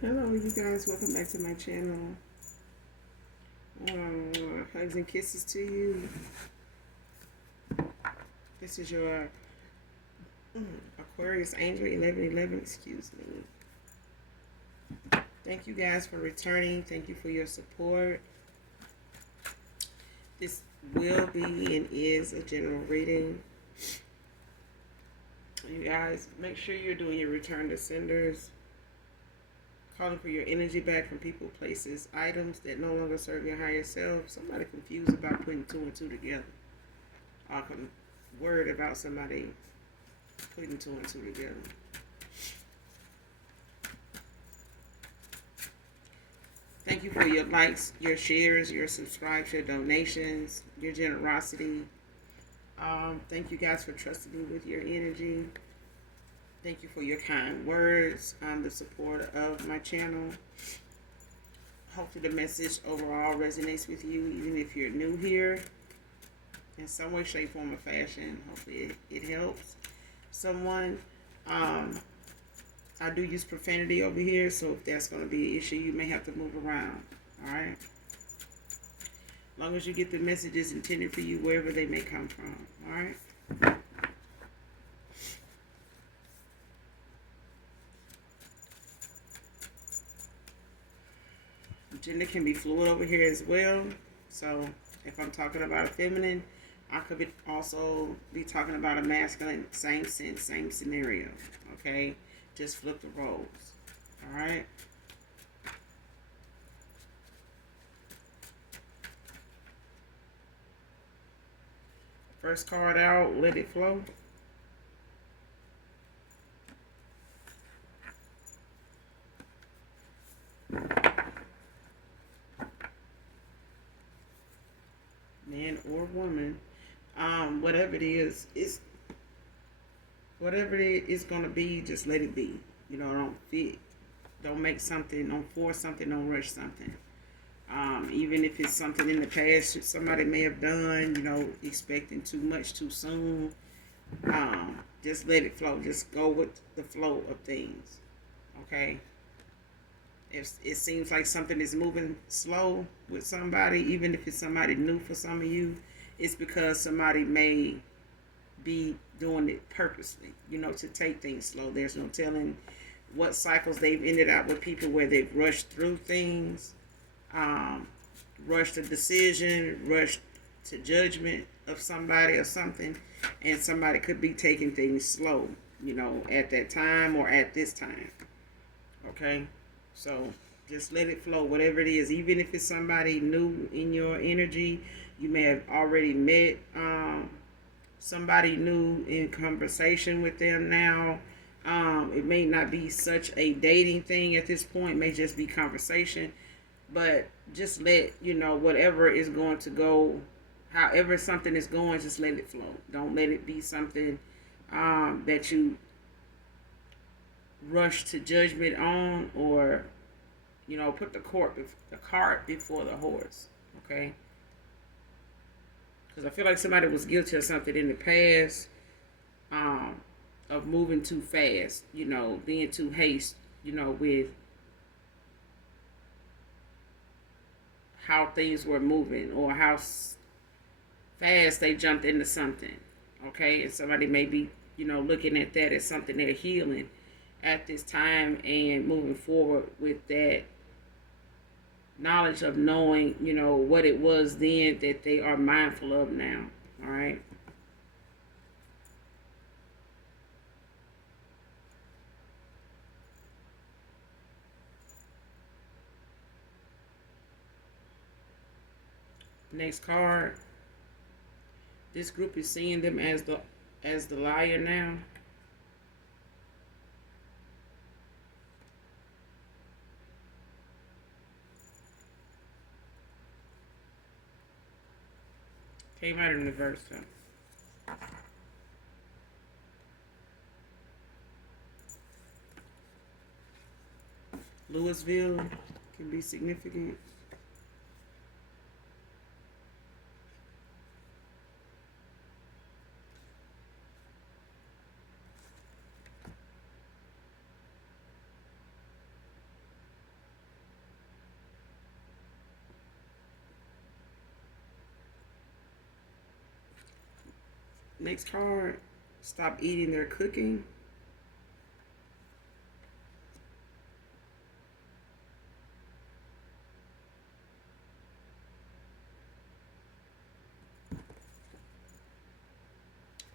Hello, you guys. Welcome back to my channel. Hugs and kisses to you. This is your Aquarius Angel 1111. Excuse me. Thank you guys for returning. Thank you for your support. This will be and is a general reading. You guys, make sure you're doing your return to senders. Calling for your energy back from people, places, items that no longer serve your higher self. Somebody confused about putting two and two together. Worried about somebody putting two and two together. Thank you for your likes, your shares, your subscribes, your donations, your generosity. Thank you guys for trusting me with your energy. Thank you for your kind words, the support of my channel. Hopefully the message overall resonates with you, even if you're new here. In some way, shape, form, or fashion. Hopefully it helps someone. I do use profanity over here, so if that's going to be an issue, you may have to move around. Alright? As long as you get the messages intended for you, wherever they may come from. Alright? Gender can be fluid over here as well. So if I'm talking about a feminine, I could also be talking about a masculine. Same sense, same scenario. Okay? Just flip the roles. Alright? First card out, let it flow. Man or woman. Whatever it is, whatever it is going to be, just let it be. You know, don't make something, don't force something, don't rush something. Even if it's something in the past somebody may have done, you know, expecting too much too soon, just let it flow. Just go with the flow of things. Okay? If it seems like something is moving slow with somebody, even if it's somebody new for some of you, it's because somebody may be doing it purposely, you know, to take things slow. There's no telling what cycles they've ended up with people where they've rushed through things, rushed a decision, rushed to judgment of somebody or something, and somebody could be taking things slow, you know, at that time or at this time. Okay? So just let it flow, whatever it is. Even if it's somebody new in your energy, you may have already met somebody new in conversation with them now. It may not be such a dating thing at this point. It may just be conversation. But just let, you know, whatever is going to go, however something is going, just let it flow. Don't let it be something that you rush to judgment on, or, you know, put the cart before the horse. Okay? Because I feel like somebody was guilty of something in the past, of moving too fast, you know, being too haste, you know, with how things were moving, or how fast they jumped into something. Okay? And somebody may be, you know, looking at that as something they're healing at this time and moving forward with that knowledge of knowing, you know, what it was then that they are mindful of now. All right? Next card. This group is seeing them as the liar now. Came out in reverse though. Louisville can be significant. Next card. Stop eating their cooking.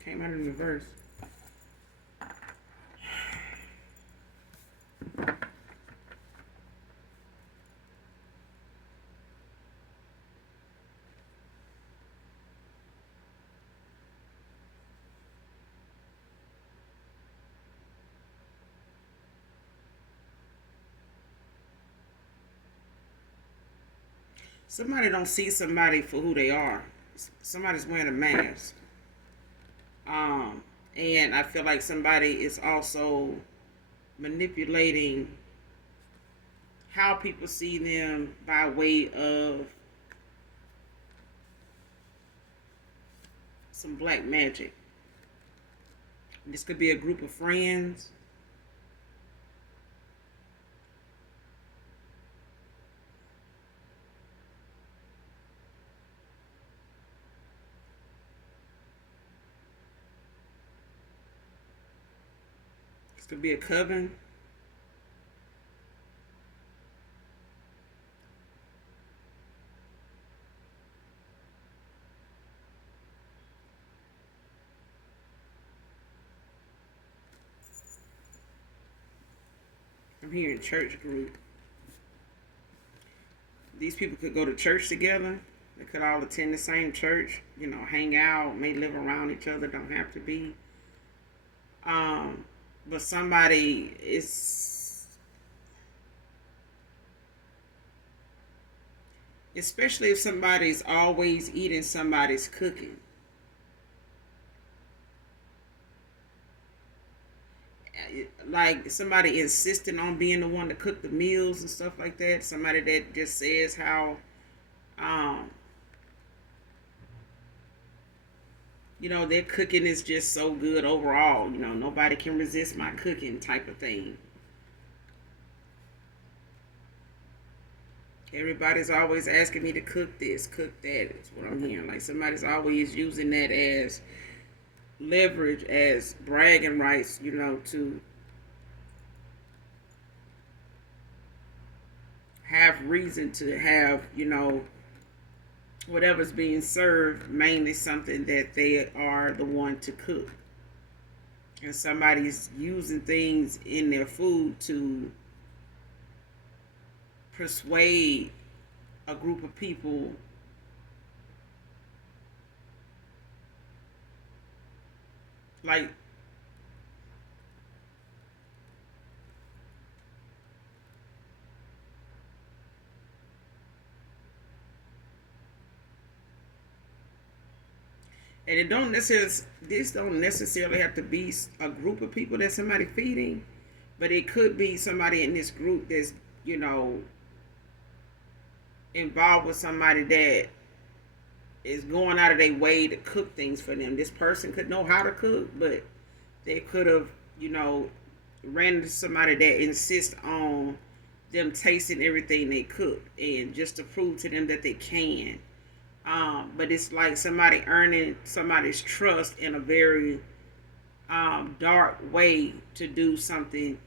Came out in reverse. Somebody don't see somebody for who they are. Somebody's wearing a mask. Um, and I feel like somebody is also manipulating how people see them by way of some black magic. This could be a group of friends. This could be a coven. I'm hearing church group. These people could go to church together. They could all attend the same church, hang out, may live around each other, don't have to be. But somebody is, especially if somebody's always eating somebody's cooking. Like somebody insisting on being the one to cook the meals and stuff like that. Somebody that just says how, um, their cooking is just so good overall. Nobody can resist my cooking type of thing. Everybody's always asking me to cook this, cook that. Is what I'm hearing. Like somebody's always using that as leverage, as bragging rights, to have reason to have, whatever's being served, mainly something that they are the one to cook. And somebody's using things in their food to persuade a group of people like and it don't necessarily this don't necessarily have to be a group of people that somebody feeding, but it could be somebody in this group that's you know involved with somebody that is going out of their way to cook things for them. This person could know how to cook, but they could have, ran into somebody that insists on them tasting everything they cook and just to prove to them that they can. But it's like somebody earning somebody's trust in a very dark way to do something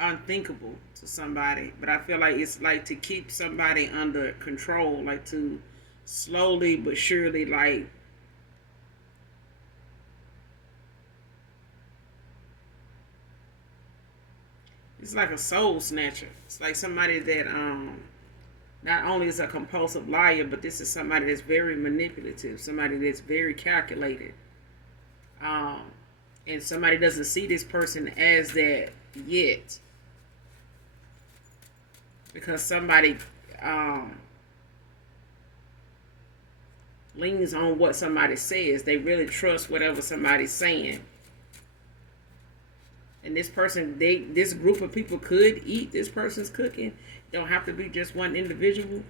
unthinkable to somebody. But I feel like it's like to keep somebody under control, like to slowly but surely, like it's like a soul snatcher. It's like somebody that not only is a compulsive liar, but this is somebody that's very manipulative, somebody that's very calculated, um, and somebody doesn't see this person as that yet because somebody um, leans on what somebody says. They really trust whatever somebody's saying. And this group of people could eat this person's cooking. It don't have to be just one individual.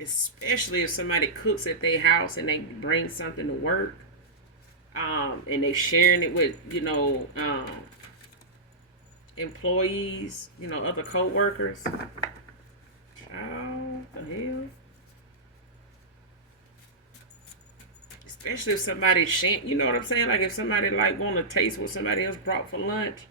Especially if somebody cooks at their house and they bring something to work. and they sharing it with, employees, other co-workers. Oh, the hell. Especially if somebody shan't, you know what I'm saying? Like if somebody like want to taste what somebody else brought for lunch,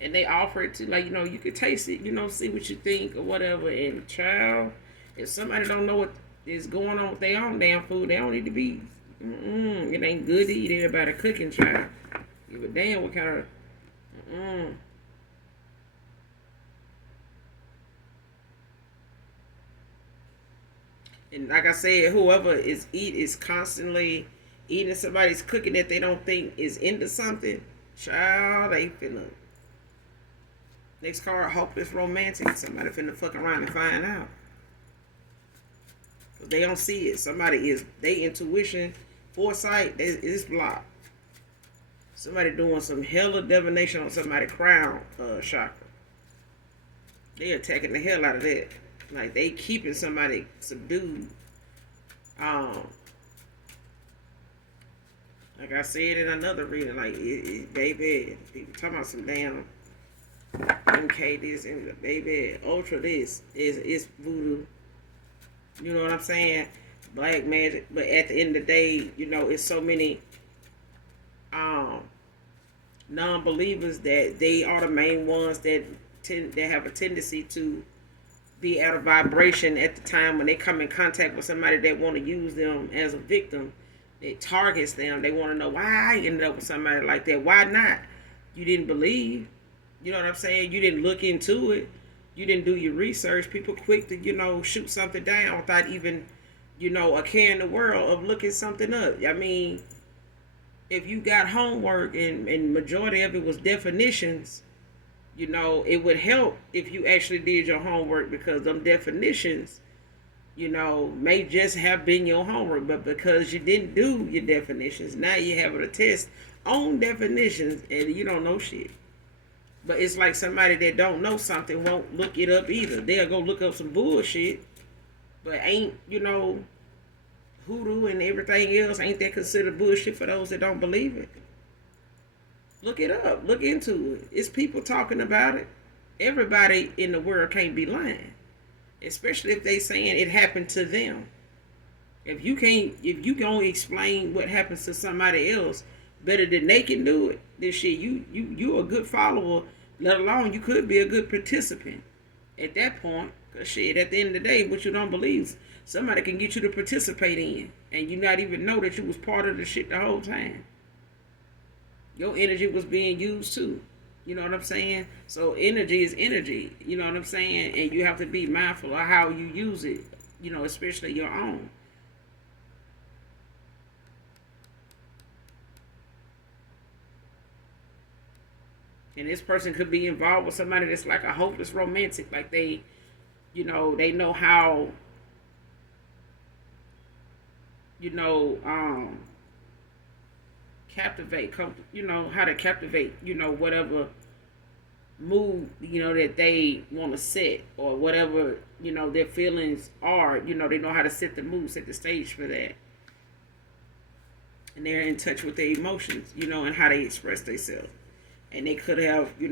and they offer it to, like, you could taste it, see what you think or whatever. And child, if somebody don't know what is going on with their own damn food, they don't need to be. It ain't good to eat everybody cooking, child. Give a damn what kind of. And like I said, whoever is constantly eating somebody's cooking that they don't think is into something, child, they finna. Next card, hopeless romantic. Somebody finna fuck around and find out. Cause they don't see it. They intuition, foresight, is blocked. Somebody doing some hella divination on somebody's crown chakra. They attacking the hell out of that. Like they keeping somebody subdued. Like I said in another reading, like baby, people talking about some damn MK this and baby ultra this is voodoo. You know what I'm saying? Black magic. But at the end of the day, it's so many non-believers that they are the main ones that have a tendency to be out of vibration at the time when they come in contact with somebody that want to use them as a victim. It targets them. They want to know why I ended up with somebody like that. Why not? You didn't believe. You know what I'm saying? You didn't look into it. You didn't do your research. People quick to, shoot something down without even, a care in the world of looking something up. I mean, if you got homework and majority of it was definitions, it would help if you actually did your homework, because them definitions, may just have been your homework. But because you didn't do your definitions, now you have a test on definitions and you don't know shit. But it's like somebody that don't know something won't look it up either. They'll go look up some bullshit, but ain't, hoodoo and everything else, ain't that considered bullshit for those that don't believe it? Look it up. Look into it. It's people talking about it. Everybody in the world can't be lying, especially if they saying it happened to them. If you gonna explain what happens to somebody else better than they can do it, then shit, you a good follower. Let alone you could be a good participant at that point. Cause shit, at the end of the day, what you don't believe, somebody can get you to participate in, and you not even know that you was part of the shit the whole time. Your energy was being used too. You know what I'm saying? So energy is energy. You know what I'm saying? And you have to be mindful of how you use it. Especially your own. And this person could be involved with somebody that's like a hopeless romantic. Like they know how, captivate, how to captivate, whatever mood, that they want to set, or whatever, their feelings are, they know how to set the mood, set the stage for that. And they're in touch with their emotions, and how they express themselves. And they could have, they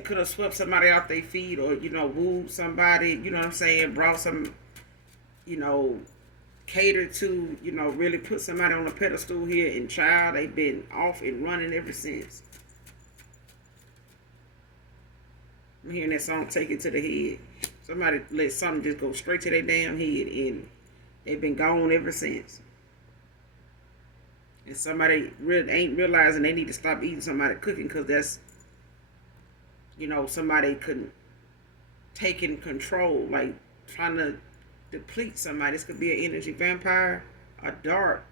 could have swept somebody off their feet, or, wooed somebody, what I'm saying, brought some, catered to, really put somebody on a pedestal here. And child, they've been off and running ever since. I'm hearing that song, Take It to the Head. Somebody let something just go straight to their damn head, and they've been gone ever since. And somebody really ain't realizing they need to stop eating somebody cooking, because that's, somebody couldn't take in control, like trying to deplete somebody. This could be an energy vampire, a dark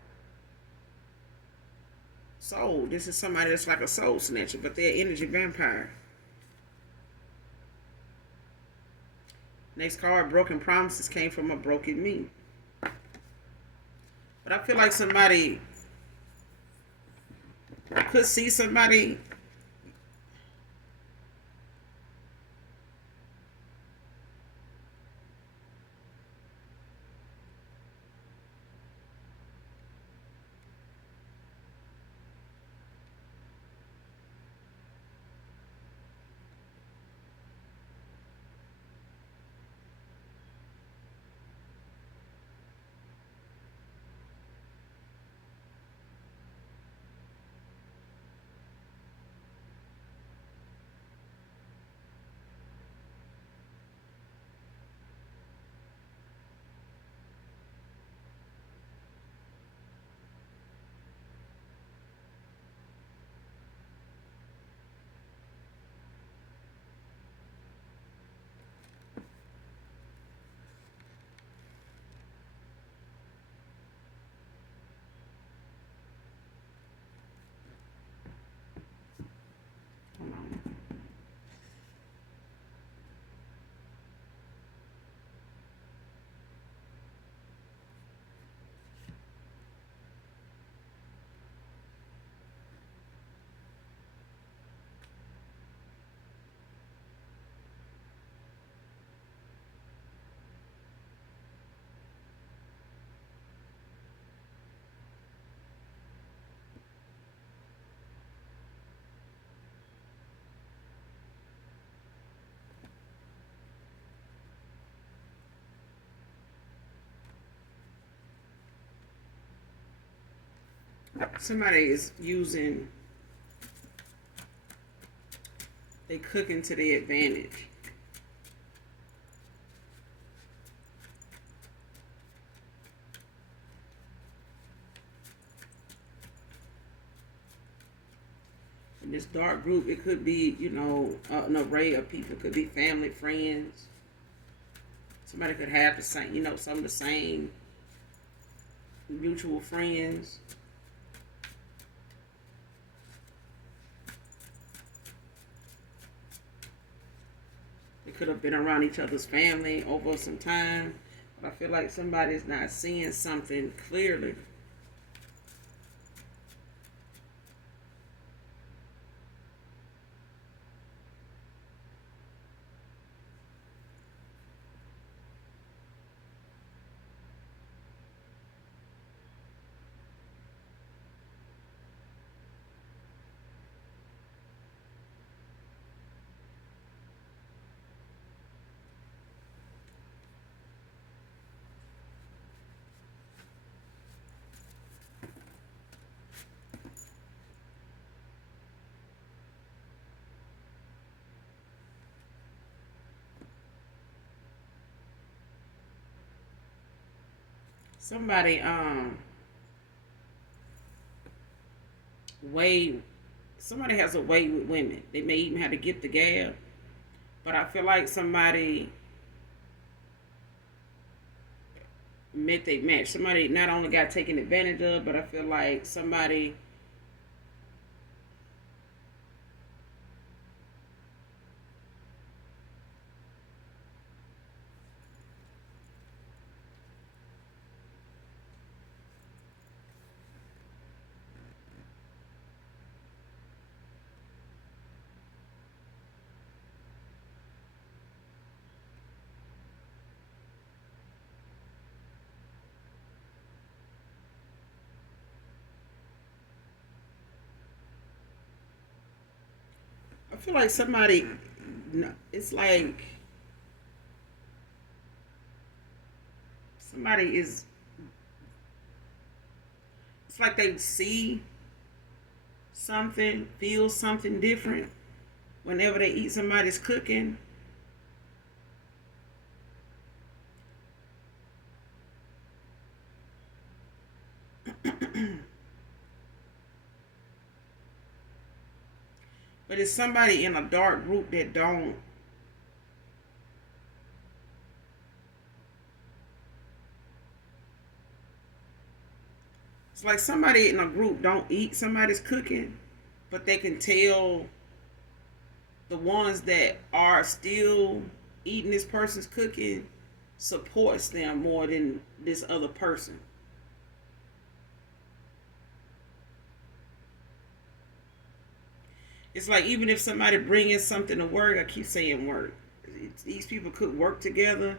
soul. This is somebody that's like a soul snatcher, but they're an energy vampire. Next card, broken promises came from a broken me. But I feel like somebody could see somebody Somebody is using they cooking to their advantage. In this dark group, it could be, an array of people. It could be family, friends. Somebody could have the same, some of the same mutual friends. They could have been around each other's family over some time. But I feel like somebody's not seeing something clearly. Somebody way somebody has a way with women. They may even have to get the gab. But I feel like somebody met they match. Somebody not only got taken advantage of, but I feel like somebody I feel like somebody it's like somebody is it's like they see something, feel something different whenever they eat somebody's cooking. But it's somebody in a dark group that don't. It's like somebody in a group don't eat somebody's cooking, but they can tell the ones that are still eating this person's cooking supports them more than this other person. It's like even if somebody bringing something to work, I keep saying work. These people could work together.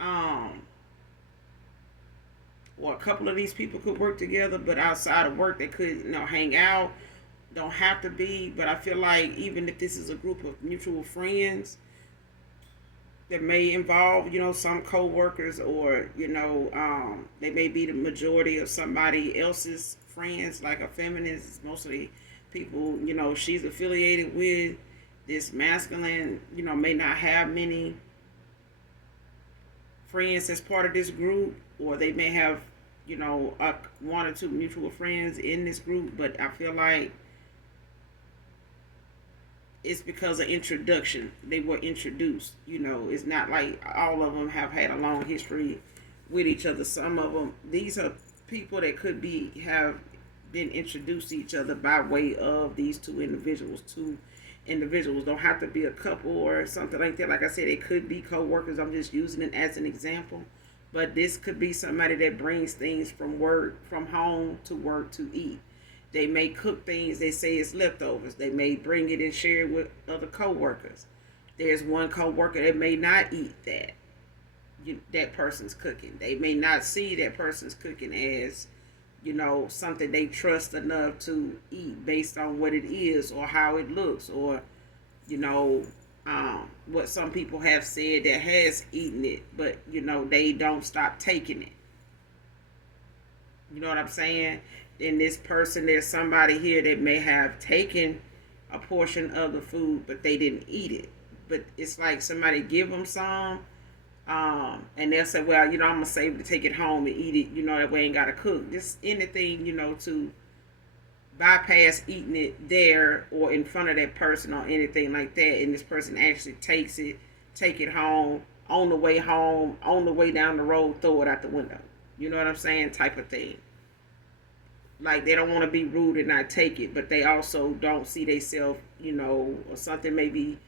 Um, or a couple of these people could work together, but outside of work, they could, hang out. Don't have to be, but I feel like even if this is a group of mutual friends that may involve, some co-workers or, they may be the majority of somebody else's friends, like a feminist, mostly people, she's affiliated with. This masculine, may not have many friends as part of this group, or they may have, one or two mutual friends in this group, but I feel like it's because of introduction. They were introduced. It's not like all of them have had a long history with each other. Some of them, these are people that could be have been introduced to each other by way of these two individuals. Two individuals don't have to be a couple or something like that. Like I said, it could be co-workers. I'm just using it as an example. But this could be somebody that brings things from work, from home to work to eat. They may cook things they say it's leftovers. They may bring it and share it with other coworkers. There's one coworker that may not eat that person's cooking. They may not see that person's cooking as, something they trust enough to eat based on what it is or how it looks or, you know, what some people have said that has eaten it, but they don't stop taking it. You know what I'm saying? in this person, there's somebody here that may have taken a portion of the food, but they didn't eat it. But it's like somebody give them some, and they'll say, well, I'm gonna save it to take it home and eat it. That way I ain't gotta cook. Just anything, to bypass eating it there or in front of that person or anything like that, and this person actually takes it, take it home, on the way home, on the way down the road, throw it out the window. You know what I'm saying? Type of thing. Like they don't want to be rude and not take it, but they also don't see themselves, or something maybe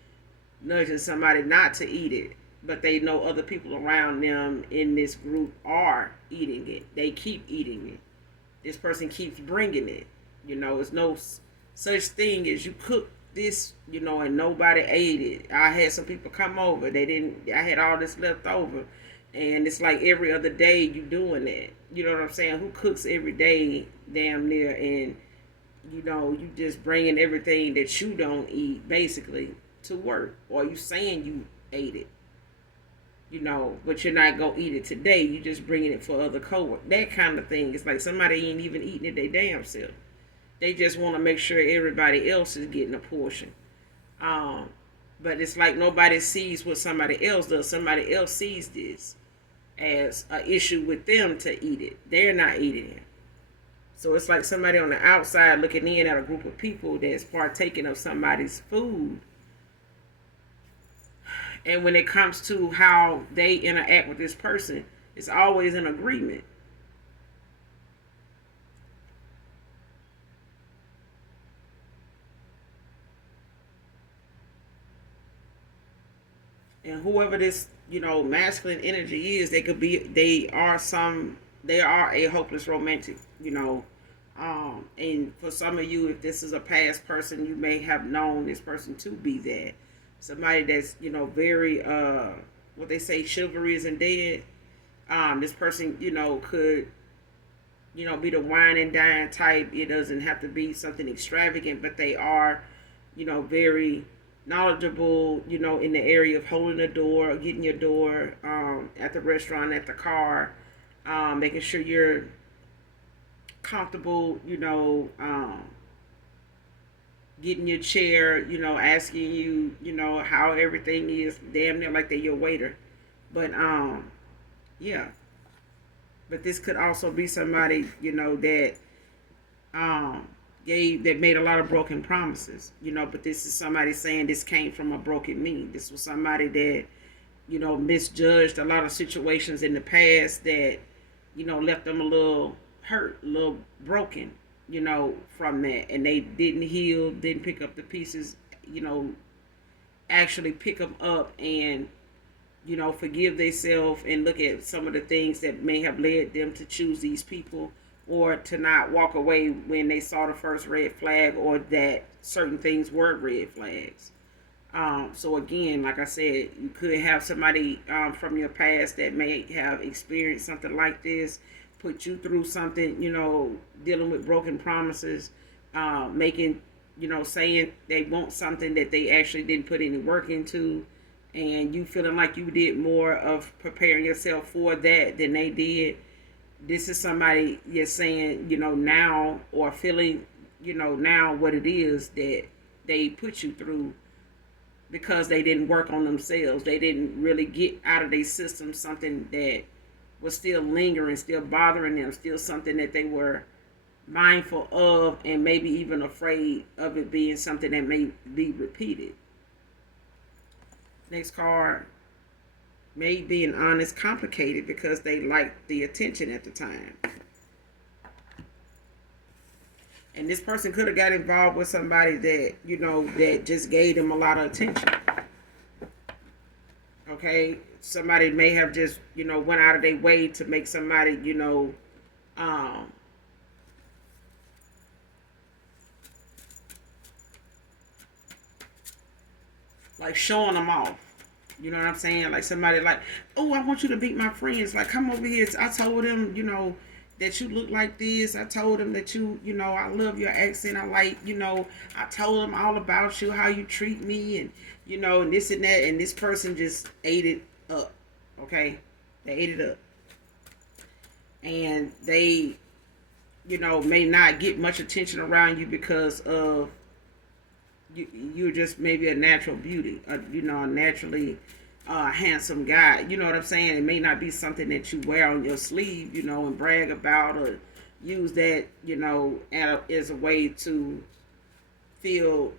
nudging somebody not to eat it, but they know other people around them in this group are eating it. They keep eating it. This person keeps bringing it. It's no such thing as you cook this, and nobody ate it. I had some people come over. I had all this left over. And it's like every other day you doing that. You know what I'm saying? Who cooks every day damn near, and you just bringing everything that you don't eat basically to work, or you saying you ate it, but you're not gonna eat it today. You just bringing it for other coworkers. That kind of thing. It's like somebody ain't even eating it they damn self. They just want to make sure everybody else is getting a portion. But it's like nobody sees what somebody else does. Somebody else sees this as an issue with them to eat it. They're not eating it. So it's like somebody on the outside looking in at a group of people that's partaking of somebody's food. And when it comes to how they interact with this person, it's always an agreement. And whoever this, masculine energy is, they are a hopeless romantic, and for some of you, if this is a past person, you may have known this person to be that. Somebody that's, very, what they say, chivalry isn't dead. This person, could, be the wine and dine type. It doesn't have to be something extravagant, but they are, very knowledgeable, in the area of holding the door, getting your door, at the restaurant, at the car, making sure you're comfortable, getting your chair, asking you, how everything is, damn near like they're your waiter. But yeah. But this could also be somebody, that that made a lot of broken promises, but this is somebody saying this came from a broken me. This was somebody that, misjudged a lot of situations in the past that, left them a little hurt, a little broken, from that. And they didn't heal, didn't pick up the pieces, actually pick them up and, forgive themselves and look at some of the things that may have led them to choose these people, or to not walk away when they saw the first red flag, or that certain things were red flags. So again, like I said, you could have somebody from your past that may have experienced something like this, put you through something, dealing with broken promises, making, saying they want something that they actually didn't put any work into, and you feeling like you did more of preparing yourself for that than they did. This is somebody you're saying, now, or feeling, now what it is that they put you through because they didn't work on themselves. They didn't really get out of their system something that was still lingering, still bothering them, still something that they were mindful of, and maybe even afraid of it being something that may be repeated. Next card. May being honest complicated because they liked the attention at the time. And this person could have got involved with somebody that, that just gave them a lot of attention. Okay? Somebody may have just, went out of their way to make somebody, like showing them off. You know what I'm saying? Like somebody like, oh, I want you to meet my friends. Like, come over here. I told them, that you look like this. I told them that you, I love your accent. I like, I told them all about you, how you treat me, and, and this and that. And this person just ate it up. Okay? They ate it up. And they may not get much attention around you because of you're just maybe a natural beauty, a naturally handsome guy. You know what I'm saying? It may not be something that you wear on your sleeve, and brag about or use that, as a way to feel,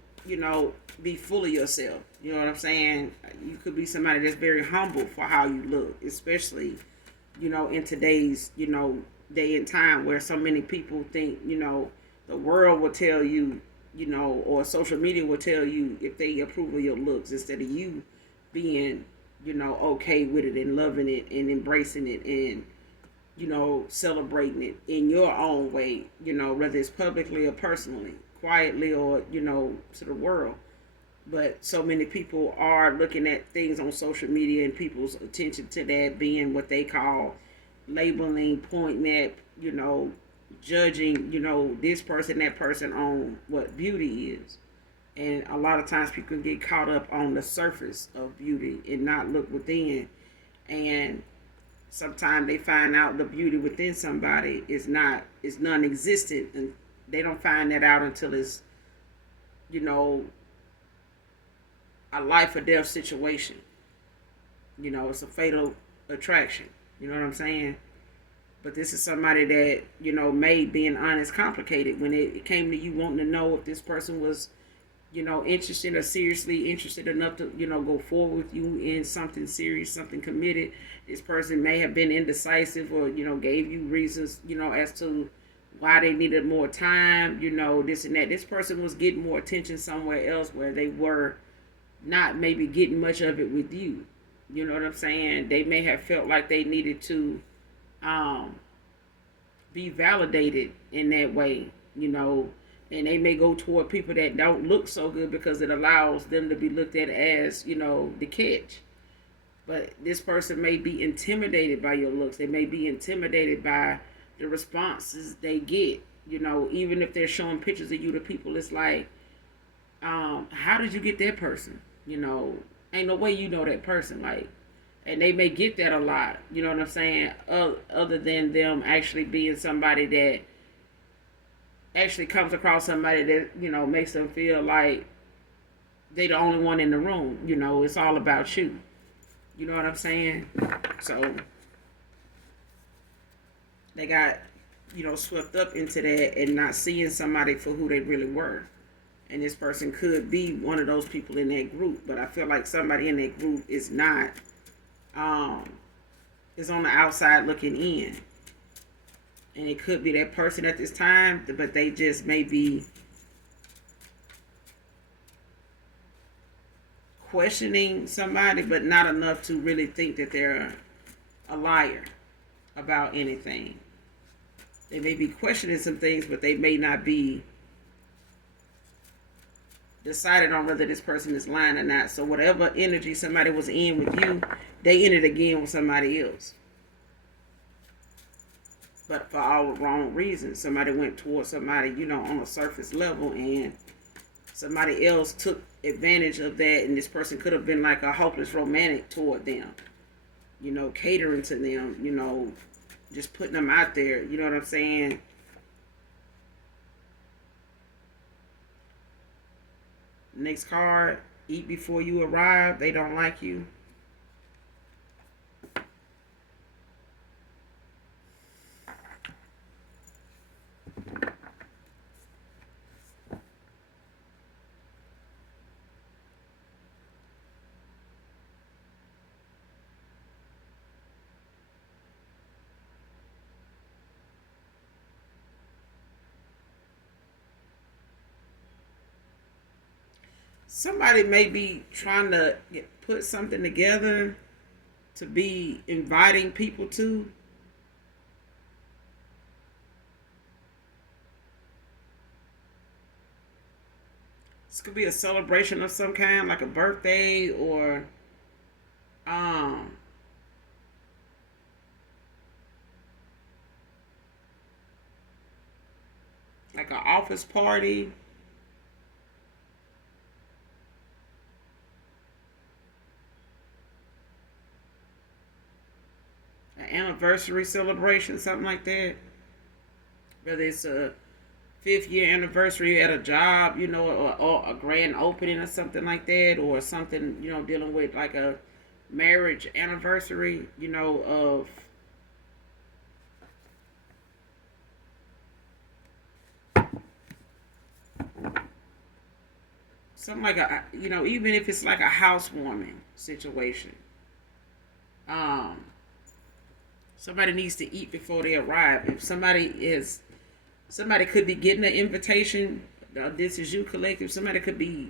be full of yourself. You know what I'm saying? You could be somebody that's very humble for how you look, especially, in today's, day and time where so many people think, the world will tell you, or social media will tell you if they approve of your looks instead of you being, okay with it and loving it and embracing it and, celebrating it in your own way, whether it's publicly or personally, quietly or, to the world. But so many people are looking at things on social media and people's attention to that being what they call labeling, pointing at, judging, this person, that person on what beauty is. And a lot of times people get caught up on the surface of beauty and not look within. And sometimes they find out the beauty within somebody is non-existent, and they don't find that out until it's, you know, a life or death situation. It's a fatal attraction. You know what I'm saying? But this is somebody that, made being honest complicated when it came to you wanting to know if this person was, interested or seriously interested enough to, go forward with you in something serious, something committed. This person may have been indecisive or, gave you reasons, as to why they needed more time, this and that. This person was getting more attention somewhere else where they were not maybe getting much of it with you. You know what I'm saying? They may have felt like they needed to be validated in that way, and they may go toward people that don't look so good because it allows them to be looked at as, the catch. But this person may be intimidated by your looks. They may be intimidated by the responses they get. Even if they're showing pictures of you to people, it's like, how did you get that person? Ain't no way you know that person. Like, and they may get that a lot. You know what I'm saying? Other than them actually being somebody that actually comes across somebody that, makes them feel like they the only one in the room. It's all about you. You know what I'm saying? So they got, swept up into that and not seeing somebody for who they really were. And this person could be one of those people in that group. But I feel like somebody in that group is not, is on the outside looking in. And it could be that person at this time, but they just may be questioning somebody, but not enough to really think that they're a liar about anything. They may be questioning some things, but they may not be decided on whether this person is lying or not. So whatever energy somebody was in with you, they entered again with somebody else. But for all the wrong reasons. Somebody went towards somebody, on a surface level, and somebody else took advantage of that, and this person could have been like a hopeless romantic toward them. Catering to them, just putting them out there. You know what I'm saying? Next card, eat before you arrive. They don't like you. Somebody may be trying to put something together to be inviting people to. This could be a celebration of some kind, like a birthday or um like an office party. An anniversary celebration, something like that. whether it's a 5th year anniversary at a job, or a grand opening or something like that, or something, dealing with like a marriage anniversary, of something like even if it's like a housewarming situation. Um, Somebody needs to eat before they arrive. If somebody could be getting an invitation. This is you collective. Somebody could be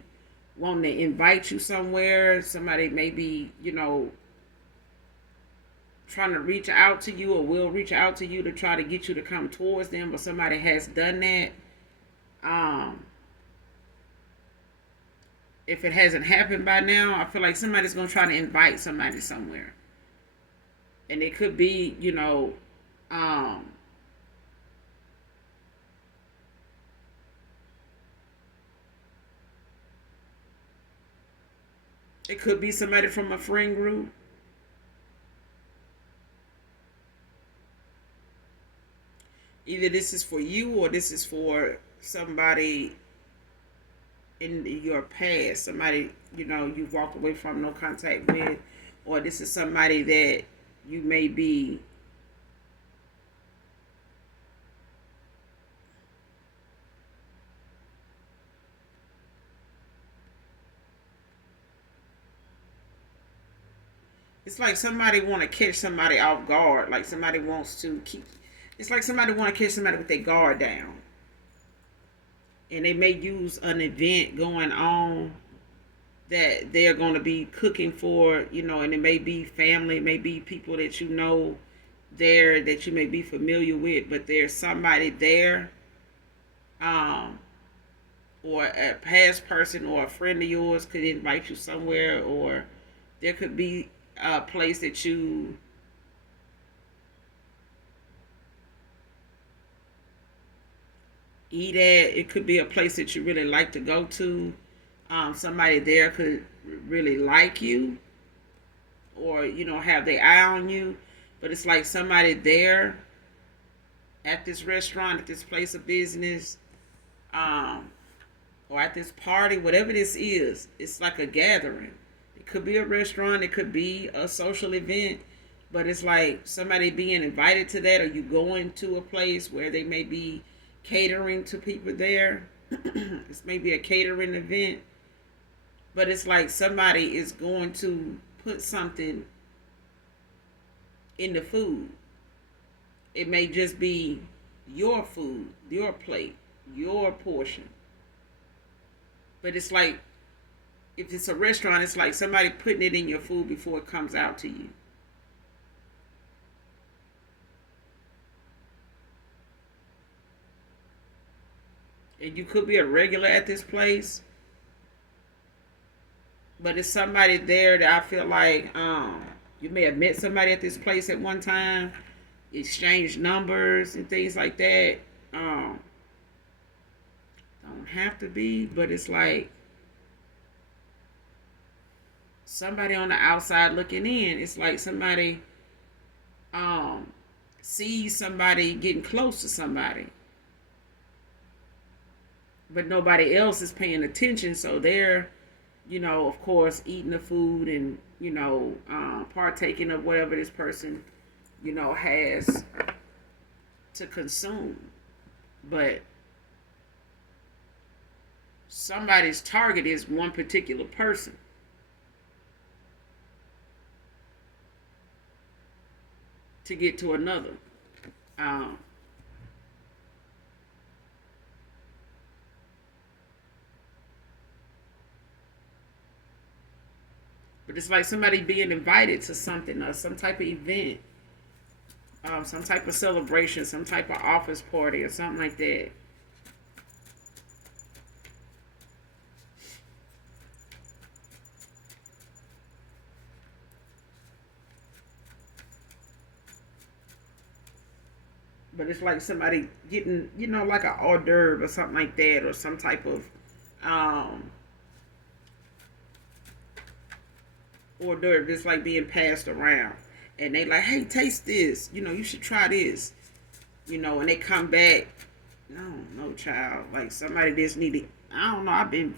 wanting to invite you somewhere. Somebody may be, trying to reach out to you, or will reach out to you to try to get you to come towards them, but somebody has done that. Um, if it hasn't happened by now, I feel like somebody's going to try to invite somebody somewhere. And it could be, um, it could be somebody from a friend group. Either this is for you, or this is for somebody in your past, somebody you walked away from, no contact with, or this is somebody that you may be it's like somebody want to catch somebody off guard, like somebody wants to keep it's like somebody want to catch somebody with their guard down, and they may use an event going on that they're going to be cooking for, and it may be family, it may be people that there that you may be familiar with, but there's somebody there, um, or a past person or a friend of yours could invite you somewhere, or there could be a place that you eat at. It could be a place that you really like to go to. Somebody there could really like you, or have their eye on you, but it's like somebody there at this restaurant, at this place of business, um, or at this party, whatever this is. It's like a gathering. It could be a restaurant, it could be a social event, but it's like somebody being invited to that, or you going to a place where they may be catering to people there. This may be a catering event, but it's like somebody is going to put something in the food. It may just be your food, your plate, your portion. But it's like, if it's a restaurant, it's like somebody putting it in your food before it comes out to you. And you could be a regular at this place, but it's somebody there that I feel like you may have met somebody at this place at one time, exchanged numbers and things like that. Um, don't have to be, but it's like somebody on the outside looking in. It's like somebody um, sees somebody getting close to somebody, but nobody else is paying attention, so they're of course, eating the food and, partaking of whatever this person, has to consume. But somebody's target is one particular person to get to another. Um, but it's like somebody being invited to something, or some type of event, some type of celebration, some type of office party, or something like that. But it's like somebody getting, like an hors d'oeuvre or something like that, or some type of um, hors d'oeuvre. It's like being passed around, and they like, hey, taste this. You should try this. and they come back. No, no, child. Like somebody just needed. I don't know. I've been.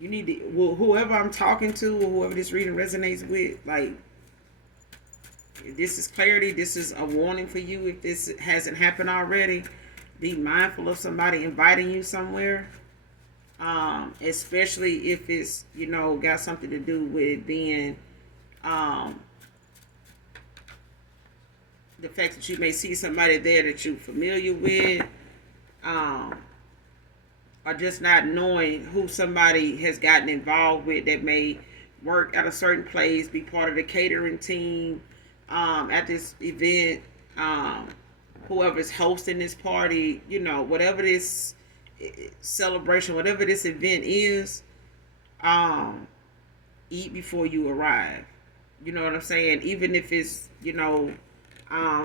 You need to. Well, whoever I'm talking to, or whoever this reading resonates with, like, if this is clarity. This is a warning for you. If this hasn't happened already, be mindful of somebody inviting you somewhere. Especially if it's got something to do with being um the fact that you may see somebody there that you're familiar with, um, or just not knowing who somebody has gotten involved with that may work at a certain place, be part of the catering team at this event, um, whoever's hosting this party, whatever this celebration, whatever this event is, um, eat before you arrive. You know what I'm saying? Even if it's,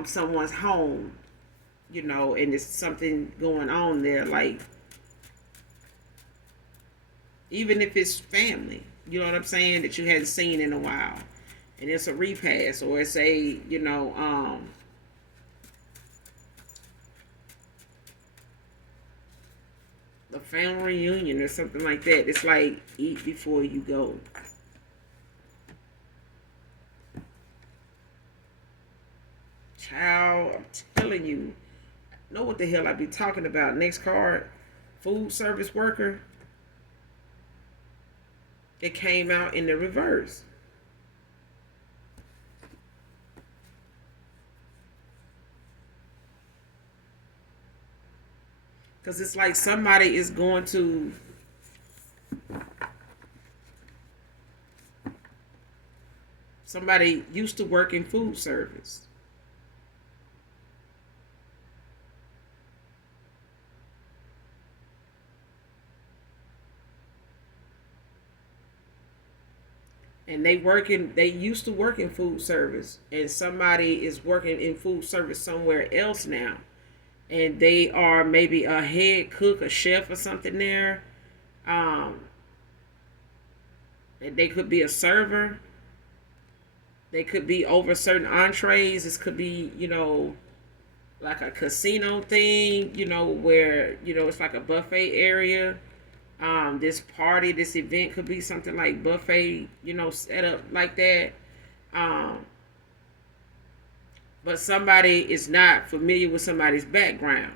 someone's home, and there's something going on there, like even if it's family, you know what I'm saying, that you hadn't seen in a while, and it's a repast or it's a family reunion or something like that. It's like eat before you go. Child, I'm telling you, know what the hell I be talking about. Next card, food service worker. It came out in the reverse. Because it's like somebody is going to somebody used to work in food service. And they used to work in food service, and somebody is working in food service somewhere else now, and they are maybe a head cook, a chef or something there. um and they could be a server, they could be over certain entrees. This could be like a casino thing, where it's like a buffet area. This event could be something like buffet, set up like that. um but somebody is not familiar with somebody's background.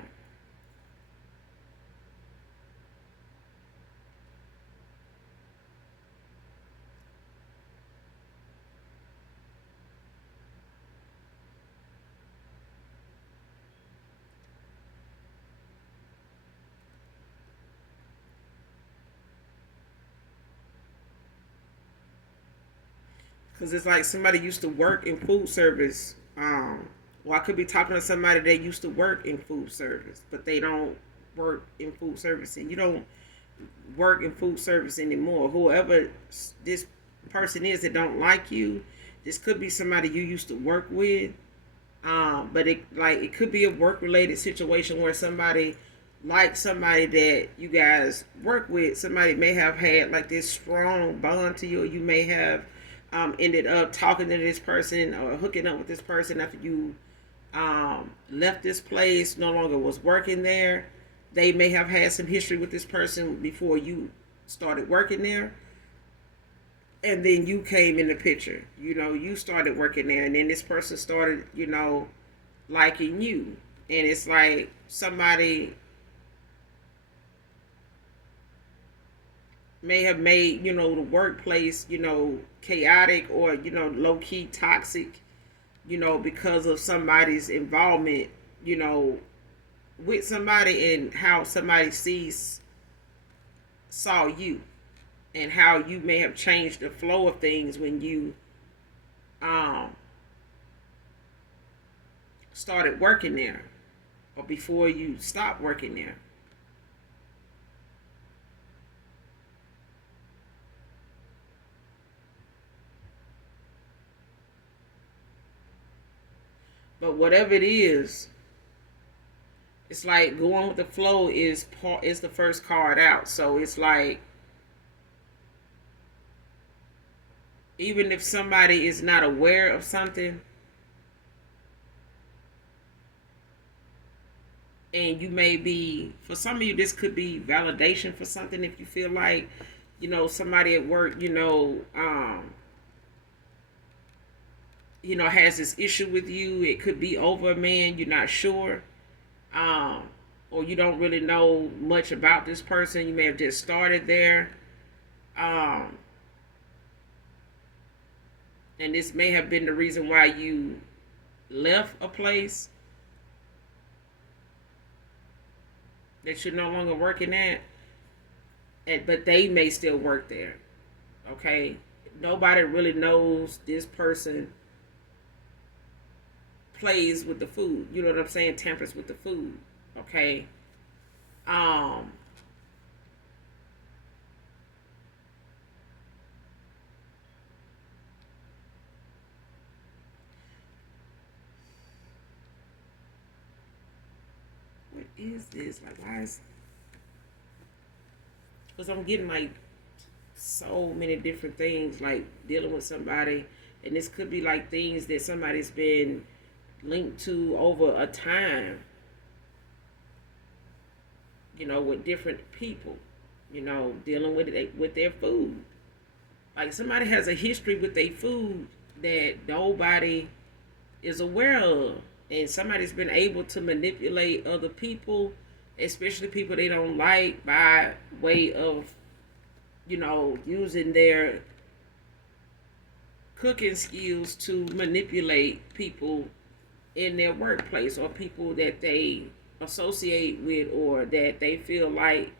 Because it's like somebody used to work in food service. Well, I could be talking to somebody that used to work in food service, but they don't work in food service, and you don't work in food service anymore. Whoever this person is that don't like you, this could be somebody you used to work with. But it could be a work related situation where somebody like somebody that you guys work with, somebody may have had like this strong bond to you. Or you may have ended up talking to this person or hooking up with this person after you left this place, no longer was working there. They may have had some history with this person before you started working there. And then you came in the picture. You started working there, and then this person started, liking you. And it's like somebody may have made, the workplace, chaotic or, low key toxic, because of somebody's involvement, you know, with somebody, and how somebody saw you, and how you may have changed the flow of things when you um started working there, or before you stopped working there. But whatever it is, it's like going with the flow is the first card out. So it's like, even if somebody is not aware of something, and you may be, for some of you, this could be validation for something. If you feel like, somebody at work, has this issue with you. It could be over a man. You're not sure, um, or you don't really know much about this person. You may have just started there, um, and this may have been the reason why you left a place that you're no longer working at. But they may still work there. Okay, nobody really knows this person plays with the food. You know what I'm saying? Tampers with the food. Okay. Um. What is this? Like, why is? Because I'm getting like so many different things, like dealing with somebody, and this could be like things that somebody's been linked to over a time. With different people. Dealing with it with their food. Like somebody has a history with their food that nobody is aware of. And somebody's been able to manipulate other people, especially people they don't like, by way of, using their cooking skills to manipulate people in their workplace, or people that they associate with, or that they feel like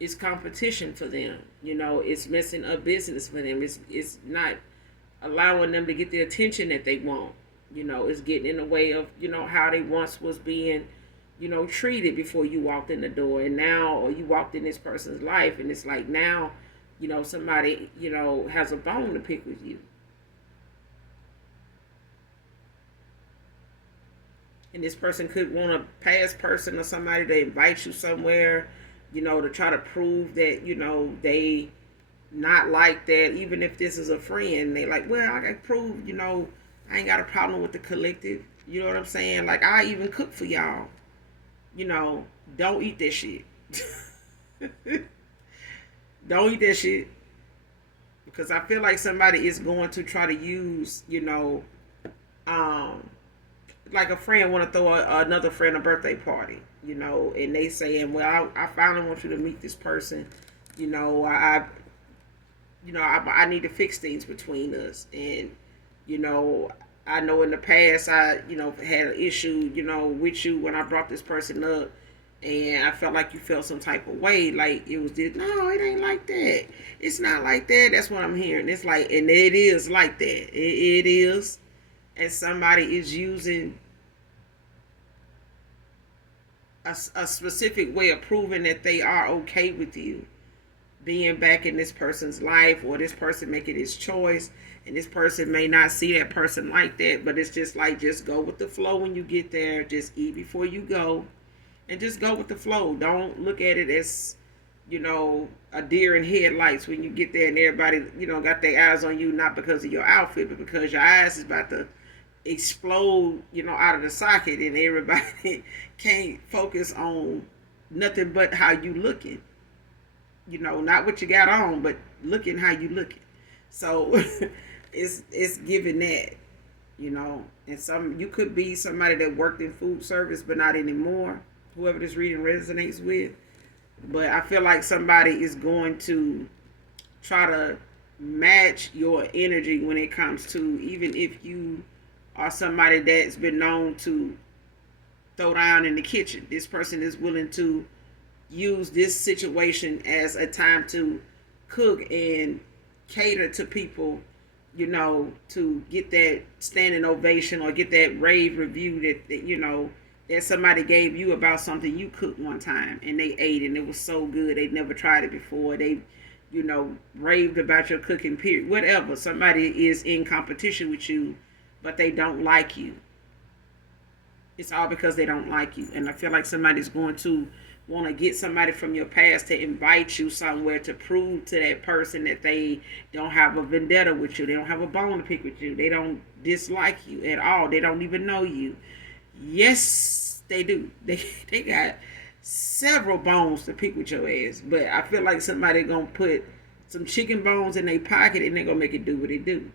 it's competition for them. It's messing up business for them. It's not allowing them to get the attention that they want. It's getting in the way of, how they once was being, treated before you walked in the door. And now, or you walked in this person's life, and it's like now, somebody, has a bone to pick with you. And this person could want a past person or somebody to invite you somewhere, to try to prove that, they not like that. Even if this is a friend, they like, well, I got to prove, I ain't got a problem with the collective. You know what I'm saying? Like, I even cook for y'all. Don't eat that shit. Don't eat that shit. Because I feel like somebody is going to try to use, um, like a friend want to throw another friend a birthday party, and they saying, well, I finally want you to meet this person. I need to fix things between us. And, I know in the past I, had an issue, with you when I brought this person up. And I felt like you felt some type of way. Like it was just, no, it ain't like that. It's not like that. That's what I'm hearing. It's like, and it is like that. It is. And somebody is using a specific way of proving that they are okay with you being back in this person's life, or this person making his choice. And this person may not see that person like that, but it's just like, just go with the flow when you get there. Just eat before you go, and just go with the flow. Don't look at it as, a deer in headlights when you get there and everybody, got their eyes on you, not because of your outfit, but because your eyes is about to explode, out of the socket, and everybody can't focus on nothing but how you looking. Not what you got on, but looking how you looking. So it's giving that, and you could be somebody that worked in food service but not anymore. Whoever this reading resonates with. But I feel like somebody is going to try to match your energy when it comes to, even if you are somebody that's been known to throw down in the kitchen. This person is willing to use this situation as a time to cook and cater to people, to get that standing ovation or get that rave review that somebody gave you about something you cooked one time and they ate and it was so good. They'd never tried it before. They, raved about your cooking, period. Whatever. Somebody is in competition with you, but they don't like you. It's all because they don't like you. And I feel like somebody's going to want to get somebody from your past to invite you somewhere to prove to that person that they don't have a vendetta with you. They don't have a bone to pick with you. They don't dislike you at all. They don't even know you. Yes, They do. They got several bones to pick with your ass. But I feel like somebody gonna put some chicken bones in their pocket and they gonna make it do what it do.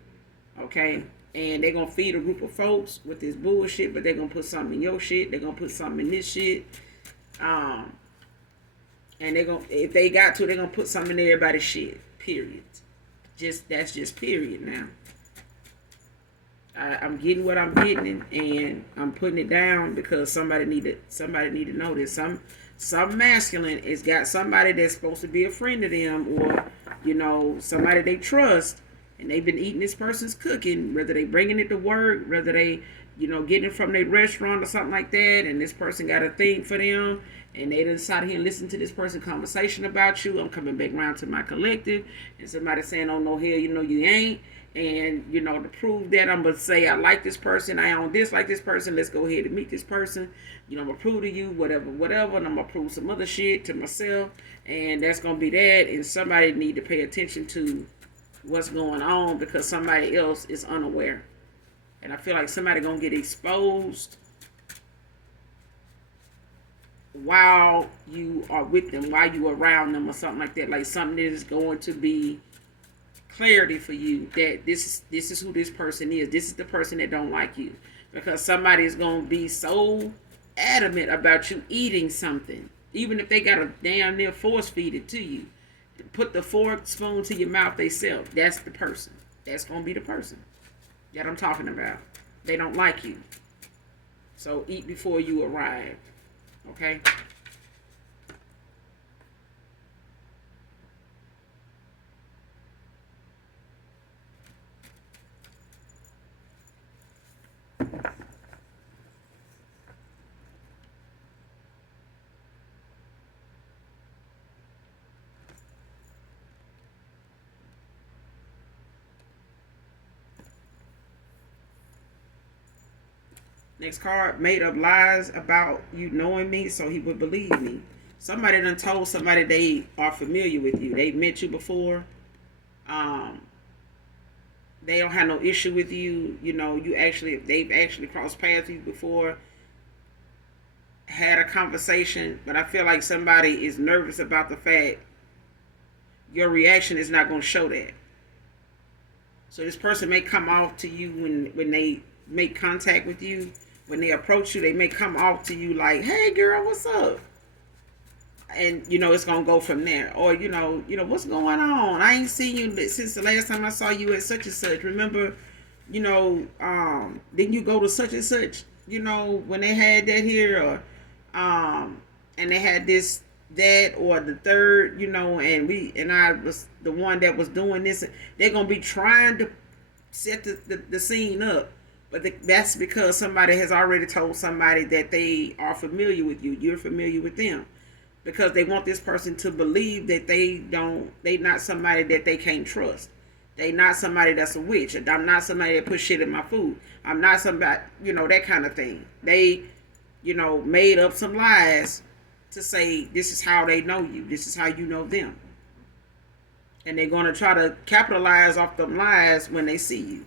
Okay? And they gonna feed a group of folks with this bullshit, but they gonna put something in your shit. They gonna put something in this shit. Um, and they gonna, if they got to, they gonna put something in everybody's shit. Period. That's just period now. I'm getting what I'm getting, and I'm putting it down because somebody need to know this. Some masculine has got somebody that's supposed to be a friend of them, or somebody they trust, and they've been eating this person's cooking, whether they bringing it to work, whether they getting it from their restaurant or something like that, and this person got a thing for them, and they decided here and listen to this person's conversation about you. I'm coming back around to my collective, and somebody saying, "Oh no, hell, you ain't." And to prove that, I'm gonna say I like this person, I don't dislike this person. Let's go ahead and meet this person. I'm gonna prove to you whatever, and I'm gonna prove some other shit to myself, and that's gonna be that. And somebody need to pay attention to what's going on because somebody else is unaware, and I feel like somebody gonna get exposed while you are with them, while you are around them, or something like that. Like something that is going to be clarity for you that this is who this person is. This is the person that don't like you, because somebody is gonna be so adamant about you eating something, even if they gotta damn near force feed it to you, put the fork spoon to your mouth themselves. That's the person. That's gonna be the person that I'm talking about. They don't like you, so eat before you arrive. Okay. Next card, made up lies about you knowing me so he would believe me. Somebody done told somebody they are familiar with you. They met you before. Um, they don't have no issue with you. They've actually crossed paths with you before, had a conversation, but I feel like somebody is nervous about the fact your reaction is not going to show that. So this person may come off to you when they make contact with you. When they approach you, they may come off to you like, "Hey, girl, what's up?" And it's gonna go from there. Or what's going on? I ain't seen you since the last time I saw you at such and such. Remember, didn't you go to such and such? When they had that here, or and they had this, that, or the third. And I was the one that was doing this. They're gonna be trying to set the scene up. But that's because somebody has already told somebody that they are familiar with you. You're familiar with them. Because they want this person to believe that they not somebody that they can't trust. They not somebody that's a witch. I'm not somebody that puts shit in my food. I'm not somebody, that kind of thing. They, made up some lies to say this is how they know you. This is how you know them. And they're going to try to capitalize off them lies when they see you.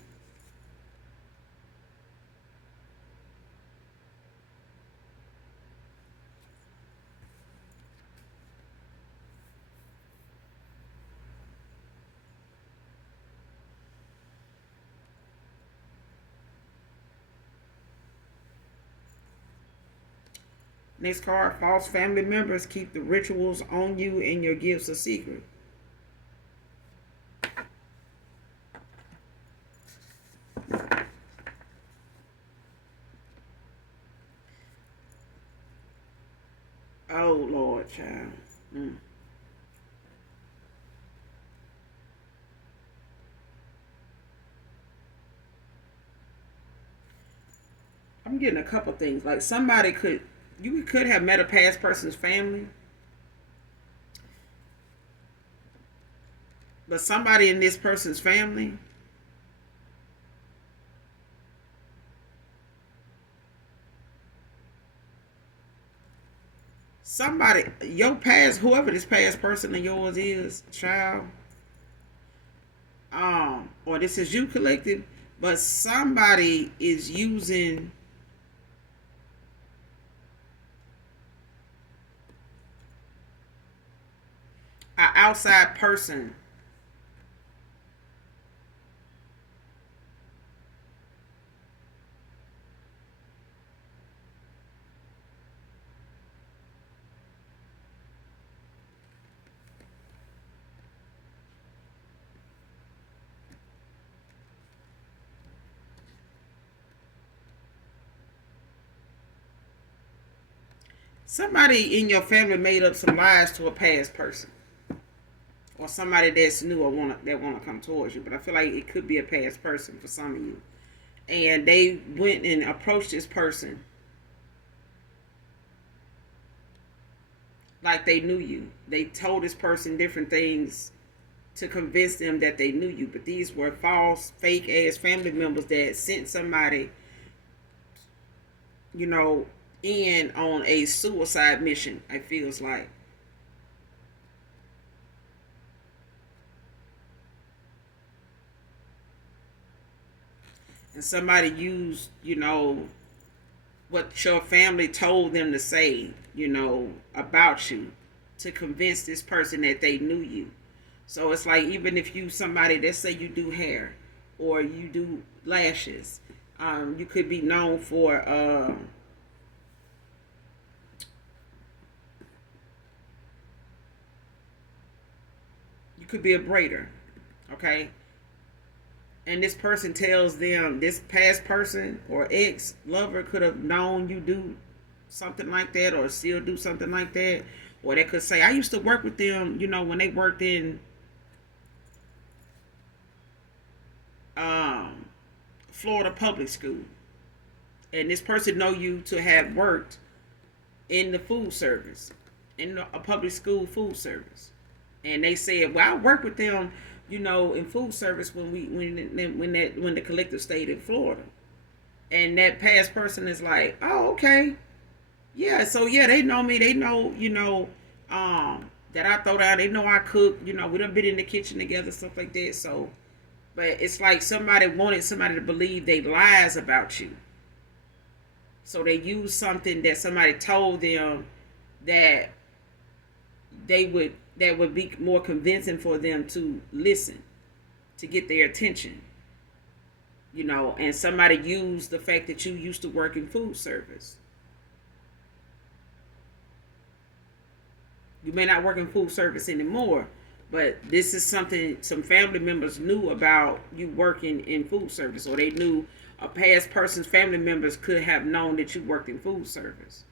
Next card, false family members keep the rituals on you and your gifts a secret. Oh, Lord, child. I'm getting a couple things. Like you could have met a past person's family, but somebody in this person's family your past, whoever this past person of yours is, child, or this is you collective, but somebody is using outside person somebody in your family made up some lies to a past person, or somebody that's new or wanna come towards you. But I feel like it could be a past person for some of you, and they went and approached this person like they knew you. They told this person different things to convince them that they knew you, but these were false, fake ass family members that sent somebody, you know, in on a suicide mission. It feels like. And somebody used, what your family told them to say, about you to convince this person that they knew you. So it's like, even if you somebody that say you do hair or you do lashes, you could be known for you could be a braider, okay? And this person tells them, this past person or ex lover could have known you do something like that, or still do something like that. Or they could say, I used to work with them, when they worked in um, Florida public school. And this person know you to have worked in the food service, in a public school food service. And they said, well, I worked with them, in food service when the collective stayed in Florida. And that past person is like, oh, okay. Yeah, so yeah, they know me. They know, that I throw down. They know I cook. We done been in the kitchen together, stuff like that. So, but it's like somebody wanted somebody to believe they lies about you. So they use something that somebody told them that that would be more convincing for them to listen, to get their attention. And somebody used the fact that you used to work in food service. You may not work in food service anymore, but this is something some family members knew about you working in food service, or they knew a past person's family members could have known that you worked in food service.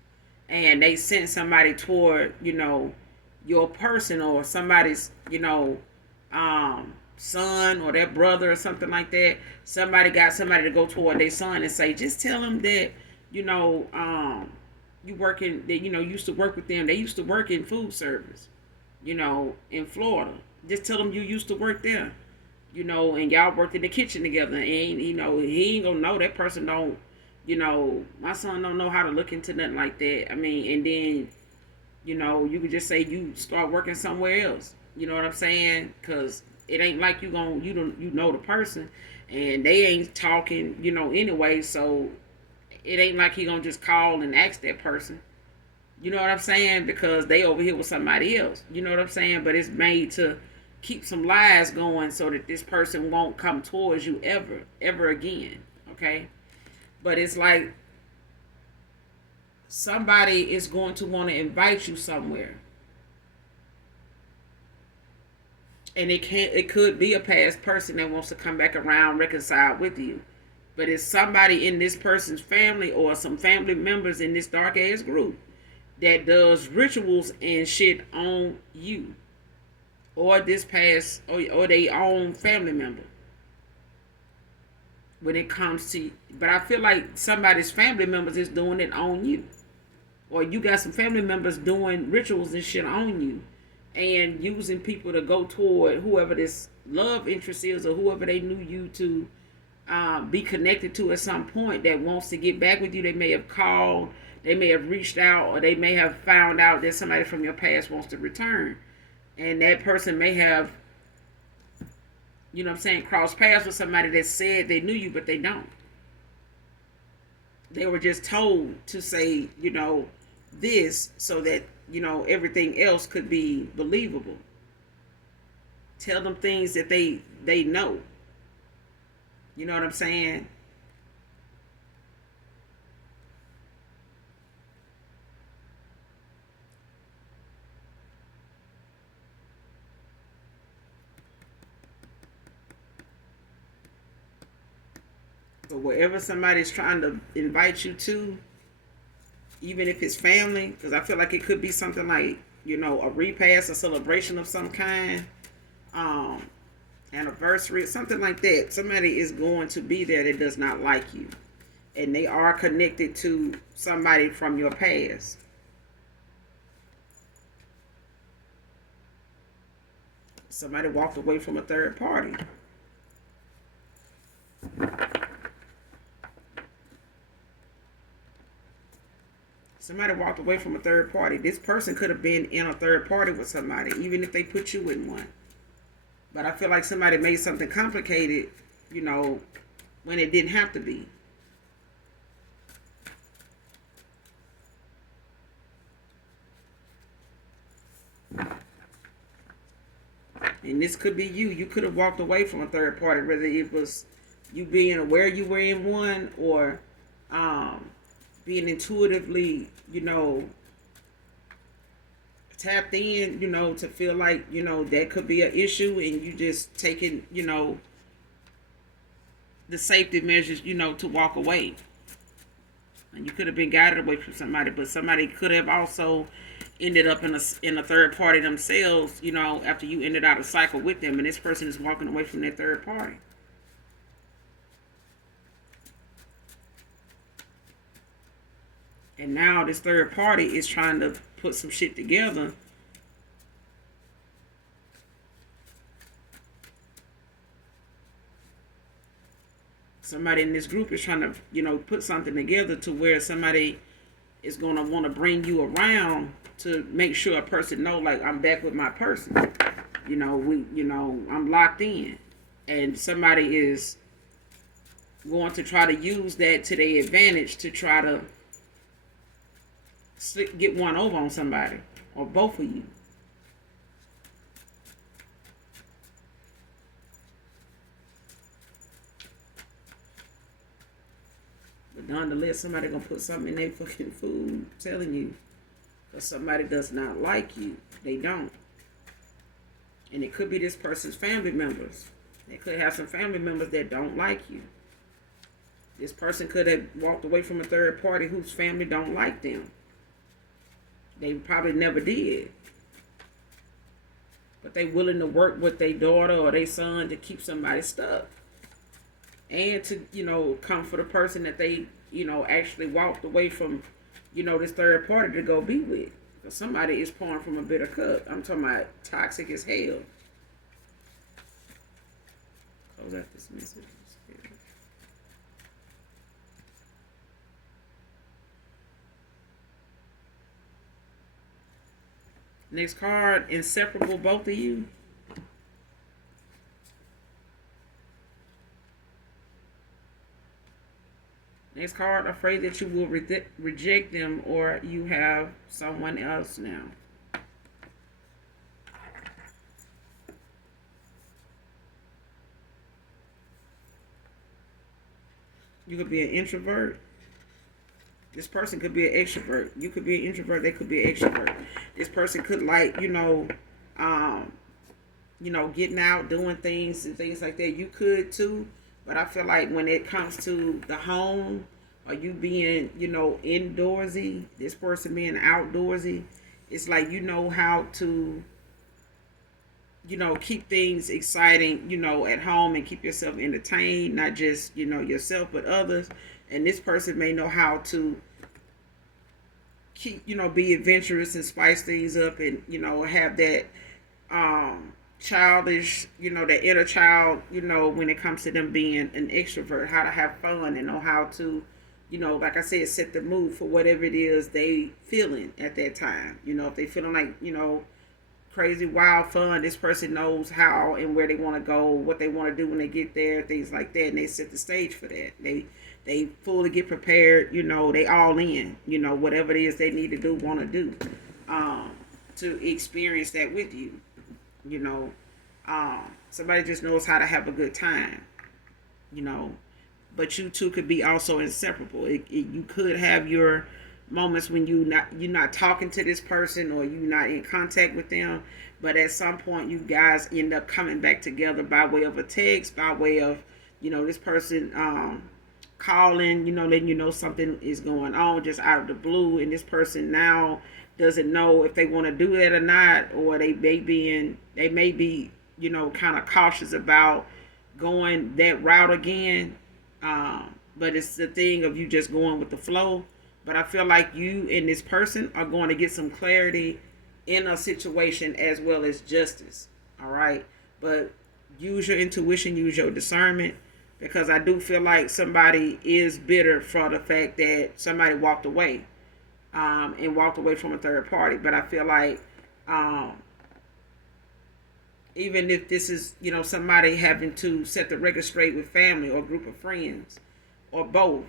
And they sent somebody toward, your person, or somebody's, son or their brother or something like that. Somebody got somebody to go toward their son and say, just tell them that, you working, that, used to work with them. They used to work in food service, in Florida. Just tell them you used to work there, and y'all worked in the kitchen together. And, he ain't gonna know. That person don't, my son don't know how to look into nothing like that. I mean, and then, you could just say you start working somewhere else. You know what I'm saying? Because it ain't like you know the person, and they ain't talking, anyway. So it ain't like he gonna just call and ask that person. You know what I'm saying? Because they over here with somebody else. You know what I'm saying? But it's made to keep some lies going so that this person won't come towards you ever again. Okay? But it's like somebody is going to want to invite you somewhere. And it could be a past person that wants to come back around, reconcile with you. But it's somebody in this person's family or some family members in this dark ass group that does rituals and shit on you, or this past, or their own family member. When it comes to, but I feel like somebody's family members is doing it on you, or you got some family members doing rituals and shit on you, and using people to go toward whoever this love interest is, or whoever they knew you to be connected to at some point, that wants to get back with you. They may have called, they may have reached out, or they may have found out that somebody from your past wants to return. And that person may have, crossed paths with somebody that said they knew you, but they don't. They were just told to say, this, so that, everything else could be believable. Tell them things that they know. You know what I'm saying? But wherever somebody's trying to invite you to, even if it's family, because I feel like it could be something like, a repast, a celebration of some kind, um, anniversary, something like that. Somebody is going to be there that does not like you, and they are connected to somebody from your past. Somebody walked away from a third party. Somebody walked away from a third party. This person could have been in a third party with somebody, even if they put you in one. But I feel like somebody made something complicated, you know, when it didn't have to be. And this could be you. You could have walked away from a third party, whether it was you being aware you were in one, or um, being intuitively, tapped in, to feel like, that could be an issue, and you just taking, the safety measures, to walk away. And you could have been guided away from somebody, but somebody could have also ended up in a third party themselves, after you ended out a cycle with them, and this person is walking away from that third party. And now this third party is trying to put some shit together. Somebody in this group is trying to, put something together to where somebody is going to want to bring you around to make sure a person know, like, I'm back with my person. I'm locked in. And somebody is going to try to use that to their advantage to try to get one over on somebody, or both of you. But nonetheless, somebody gonna put something in their fucking food, telling you, because somebody does not like you. They don't. And it could be this person's family members. They could have some family members that don't like you. This person could have walked away from a third party whose family don't like them. They probably never did. But they willing to work with their daughter or their son to keep somebody stuck. And to, comfort a person that they, actually walked away from, this third party to go be with. Because somebody is pouring from a bitter cup. I'm talking about toxic as hell. Close out this message. Next card, inseparable, both of you. Next card, afraid that you will reject them or you have someone else now. You could be an introvert. This person could be an extrovert. You could be an introvert. They could be an extrovert. This person could like, getting out, doing things and things like that. You could too. But I feel like when it comes to the home, or you being, indoorsy, this person being outdoorsy, it's like how to, keep things exciting, at home, and keep yourself entertained, not just, yourself, but others. And this person may know how to keep, be adventurous and spice things up, and, have that childish, that inner child, when it comes to them being an extrovert, how to have fun and know how to, like I said, set the mood for whatever it is they feeling at that time. If they feeling like, crazy, wild fun, this person knows how and where they want to go, what they want to do when they get there, things like that, and they set the stage for that. They fully get prepared, they all in, whatever it is they need to do, want to do, to experience that with you, Somebody just knows how to have a good time, you know. But you two could be also inseparable. You could have your moments when you're not talking to this person or you're not in contact with them, but at some point you guys end up coming back together by way of a text, by way of this person calling, letting you know something is going on just out of the blue, and this person now doesn't know if they want to do that or not, or they may be kind of cautious about going that route again. But it's the thing of you just going with the flow. But I feel like you and this person are going to get some clarity in a situation as well as justice. All right. But use your intuition, use your discernment, because I do feel like somebody is bitter for the fact that somebody walked away, and walked away from a third party. But I feel like, even if this is, somebody having to set the record straight with family or a group of friends or both,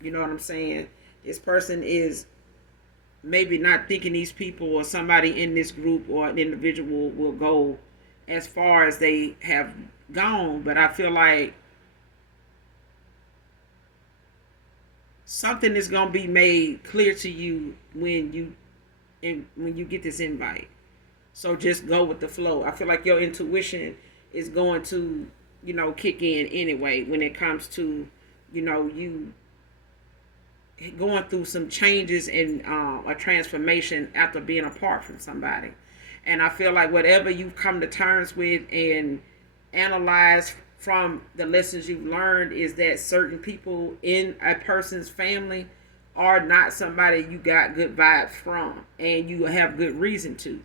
you know what I'm saying? This person is maybe not thinking these people or somebody in this group or an individual will go as far as they have gone. But I feel like something is going to be made clear to you when you get this invite. So just go with the flow. I feel like your intuition is going to, kick in anyway when it comes to, you going through some changes and a transformation after being apart from somebody. And I feel like whatever you've come to terms with and analyze from the lessons you've learned is that certain people in a person's family are not somebody you got good vibes from, and you have good reason to,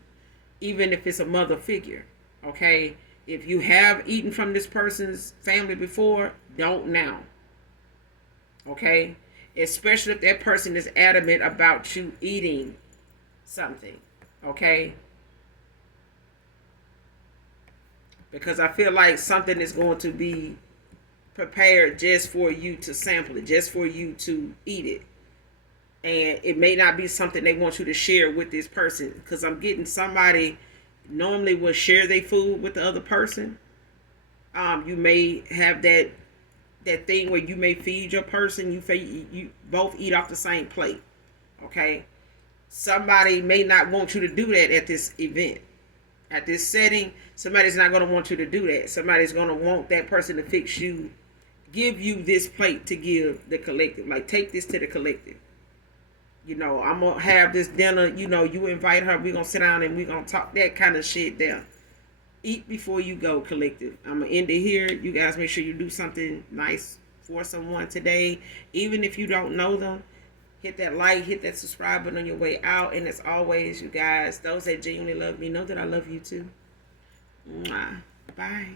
even if it's a mother figure. Okay, if you have eaten from this person's family before, don't now. Okay, especially if that person is adamant about you eating something. Okay, because I feel like something is going to be prepared just for you to sample it, just for you to eat it. And it may not be something they want you to share with this person, because I'm getting somebody normally will share their food with the other person. You may have that thing where you may feed your person, you both eat off the same plate. Okay, somebody may not want you to do that at this event, at this setting. Somebody's not going to want you to do that. Somebody's going to want that person to give you this plate to give the collective. Like, take this to the collective. I'm going to have this dinner. You invite her. We're going to sit down and we're going to talk, that kind of shit there. Eat before you go, collective. I'm going to end it here. You guys make sure you do something nice for someone today. Even if you don't know them, hit that like, hit that subscribe button on your way out. And as always, you guys, those that genuinely love me, know that I love you too. Mwah. Bye.